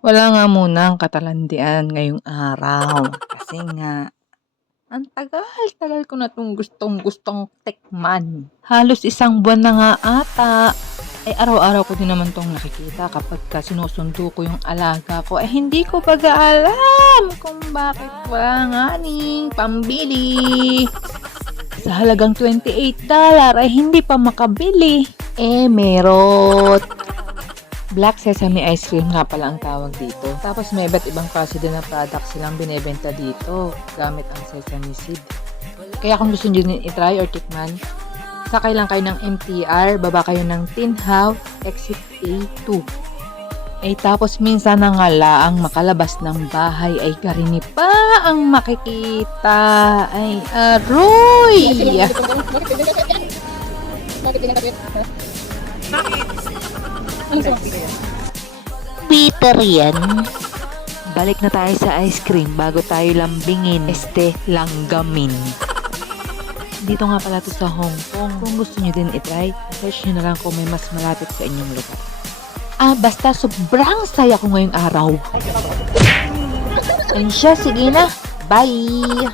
Wala nga munang katalandian ngayong araw. Kasi nga, ang tagal-tagal ko na 'tong gustong-gustong tikman. Halos isang buwan na nga ata. Ay araw-araw ko din naman 'tong nakikita kapagka sinusundo ko yung alaga ko. Hindi ko baga alam kung bakit wala nga ning pambili. Sa halagang $28 ay hindi pa makabili. Meron. Black sesame ice cream nga pala ang tawag dito. Tapos may iba't ibang klase din na product silang binebenta dito gamit ang sesame seed. Kaya kung gusto nyo din itry or tikman, sakay lang kayo ng MTR, baba kayo ng Tin House, exit A2. Tapos minsan na nga laang makalabas ng bahay ay garini pa ang makikita. Ay aroy! Bitter yan. Balik na tayo sa ice cream bago tayo lambingin. Langgamin. Dito nga pala to sa Hong Kong. Kung gusto nyo din itry, search nyo na lang kung may mas malapit sa inyong lugar. Basta sobrang saya ko ngayong araw. Ayun siya, sige na. Bye!